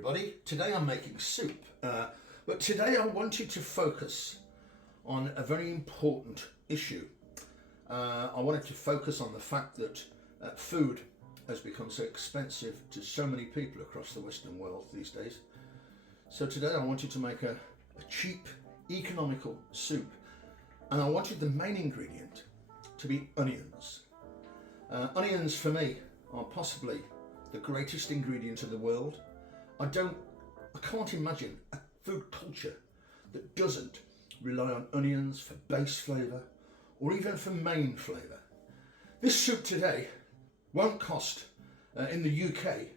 everybody. Today I'm making soup, but today I wanted to focus on a very important issue. I wanted to focus on the fact that food has become so expensive to so many people across the Western world these days. So today I wanted to make a cheap, economical soup, and I wanted the main ingredient to be onions. Onions for me are possibly the greatest ingredient in the world. I can't imagine a food culture that doesn't rely on onions for base flavour or even for main flavour. This soup today won't cost in the UK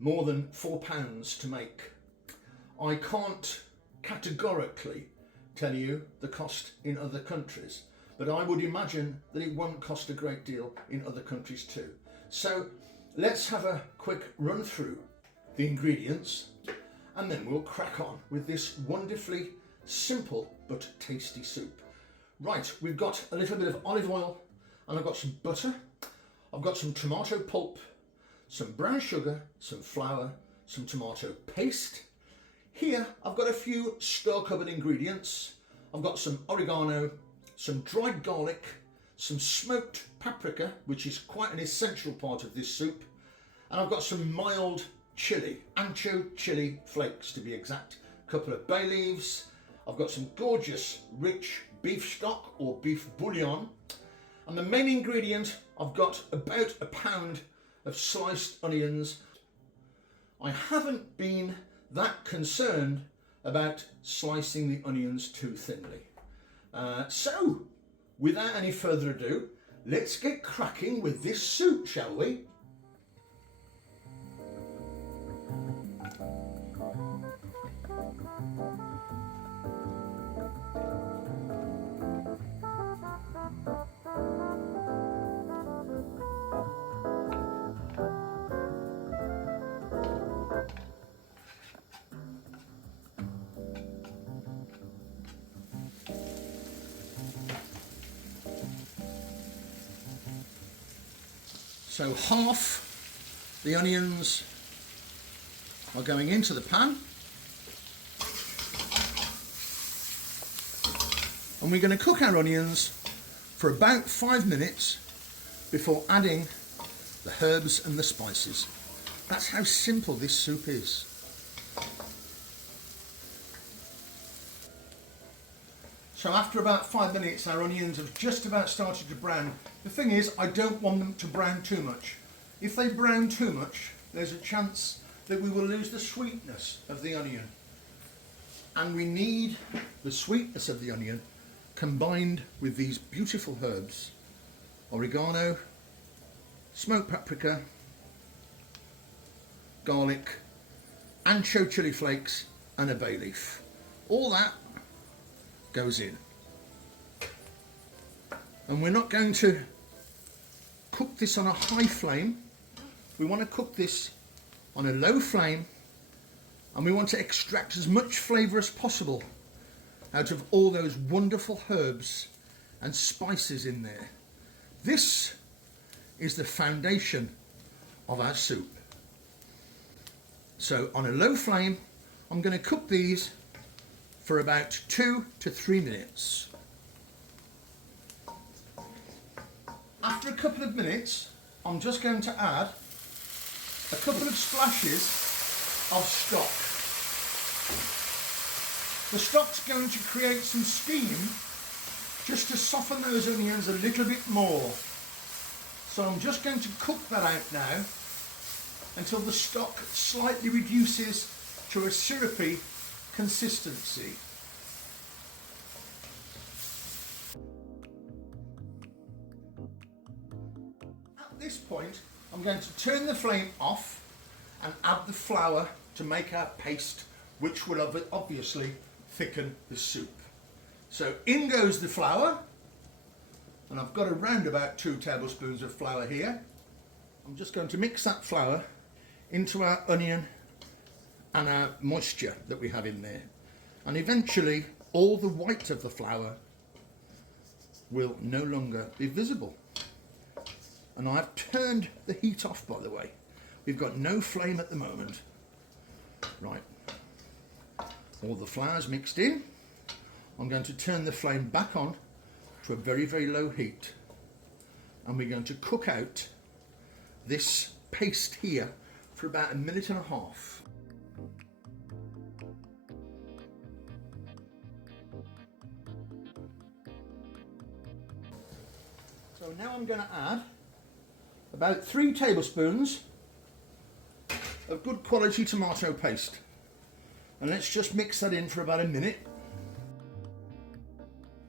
more than £4 to make. I can't categorically tell you the cost in other countries, but I would imagine that it won't cost a great deal in other countries too. So let's have a quick run through the ingredients and then we'll crack on with this wonderfully simple but tasty soup. Right, we've got a little bit of olive oil and I've got some butter, I've got some tomato pulp, some brown sugar, some flour, some tomato paste. Here I've got a few store-cupboard ingredients. I've got some oregano, some dried garlic, some smoked paprika, which is quite an essential part of this soup, and I've got some mild chilli, Ancho chilli flakes to be exact, a couple of bay leaves. I've got some gorgeous rich beef stock or beef bouillon, and the main ingredient, I've got about a pound of sliced onions. I haven't been that concerned about slicing the onions too thinly. So without any further ado, let's get cracking with this soup, shall we? So half the onions are going into the pan, and we're going to cook our onions for about 5 minutes before adding the herbs and the spices. That's how simple this soup is. So after about 5 minutes, our onions have just about started to brown. The thing is, I don't want them to brown too much. If they brown too much, there's a chance that we will lose the sweetness of the onion. And we need the sweetness of the onion combined with these beautiful herbs: oregano, smoked paprika, garlic, Ancho chili flakes, and a bay leaf. All that goes in, and we're not going to cook this on a high flame. We want to cook this on a low flame, and we want to extract as much flavour as possible out of all those wonderful herbs and spices in there. This is the foundation of our soup. So on a low flame, I'm going to cook these for about 2 to 3 minutes. After a couple of minutes, I'm just going to add a couple of splashes of stock. The stock's going to create some steam just to soften those onions a little bit more. So I'm just going to cook that out now until the stock slightly reduces to a syrupy consistency. At this point, I'm going to turn the flame off and add the flour to make our paste, which will obviously thicken the soup. So in goes the flour, and I've got around about 2 tablespoons of flour here. I'm just going to mix that flour into our onion and our moisture that we have in there, and eventually all the white of the flour will no longer be visible. And I've turned the heat off, by the way. We've got no flame at the moment. Right, all the flour's mixed in. I'm going to turn the flame back on to a very, very low heat, and we're going to cook out this paste here for about 1.5 minutes. So now I'm going to add about 3 tablespoons of good quality tomato paste, and let's just mix that in for about 1 minute.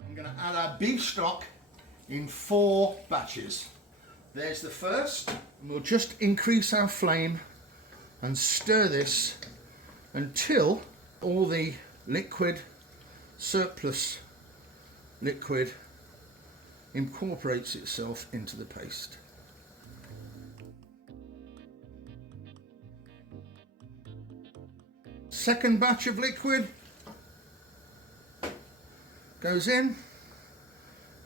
I'm going to add our beef stock in 4 batches. There's the first, and we'll just increase our flame and stir this until all the liquid, surplus liquid, incorporates itself into the paste. Second batch of liquid goes in,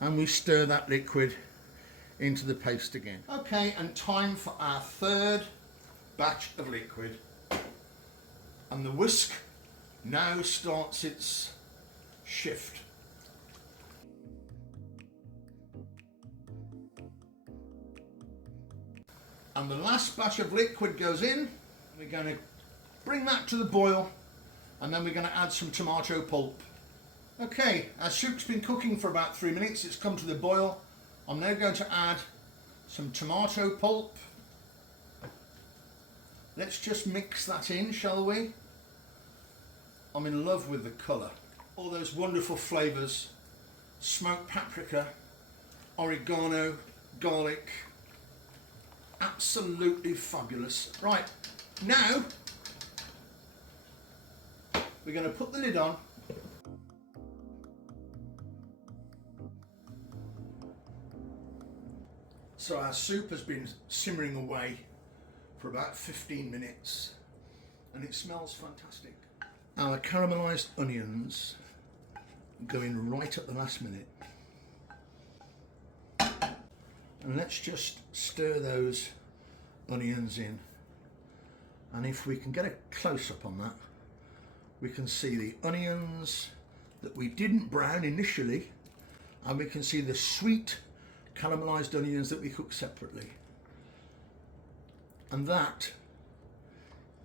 and we stir that liquid into the paste again. Okay, and time for our third batch of liquid. And the whisk now starts its shift. And the last batch of liquid goes in. We're going to bring that to the boil, and then we're going to add some tomato pulp. Okay, our soup's been cooking for about 3 minutes. It's come to the boil. I'm now going to add some tomato pulp. Let's just mix that in, shall we? I'm in love with the colour. All those wonderful flavours. Smoked paprika, oregano, garlic. Absolutely fabulous. Right, now we're going to put the lid on. So our soup has been simmering away for about 15 minutes, and it smells fantastic. Our caramelised onions go in right at the last minute. And let's just stir those onions in, and if we can get a close-up on that, we can see the onions that we didn't brown initially, and we can see the sweet caramelised onions that we cook separately. And that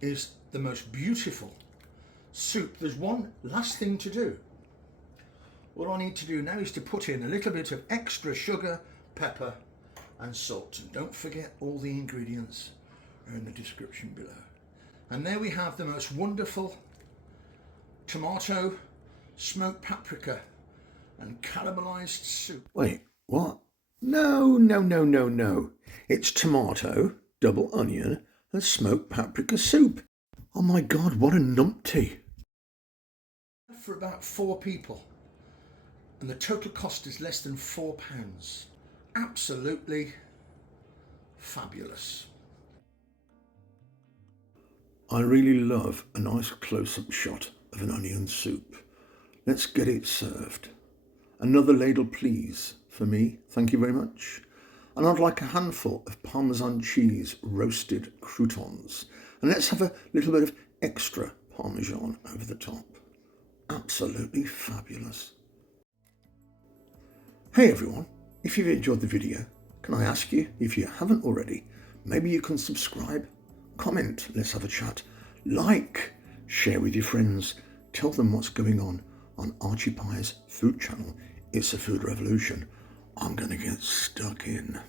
is the most beautiful soup. There's one last thing to do. What I need to do now is to put in a little bit of extra sugar, pepper and salt. And don't forget, all the ingredients are in the description below. And there we have the most wonderful tomato, smoked paprika and caramelised soup. Wait, what? No. It's tomato, double onion and smoked paprika soup. Oh my God, what a numpty. For about 4 people, and the total cost is less than £4. Absolutely fabulous. I really love a nice close-up shot of an onion soup. Let's get it served. Another ladle, please, for me. Thank you very much. And I'd like a handful of Parmesan cheese roasted croutons. And let's have a little bit of extra Parmesan over the top. Absolutely fabulous. Hey everyone, if you've enjoyed the video, can I ask you, if you haven't already, maybe you can subscribe, comment, let's have a chat, like, share with your friends, tell them what's going on Archie Pie's food channel. It's a food revolution. I'm going to get stuck in.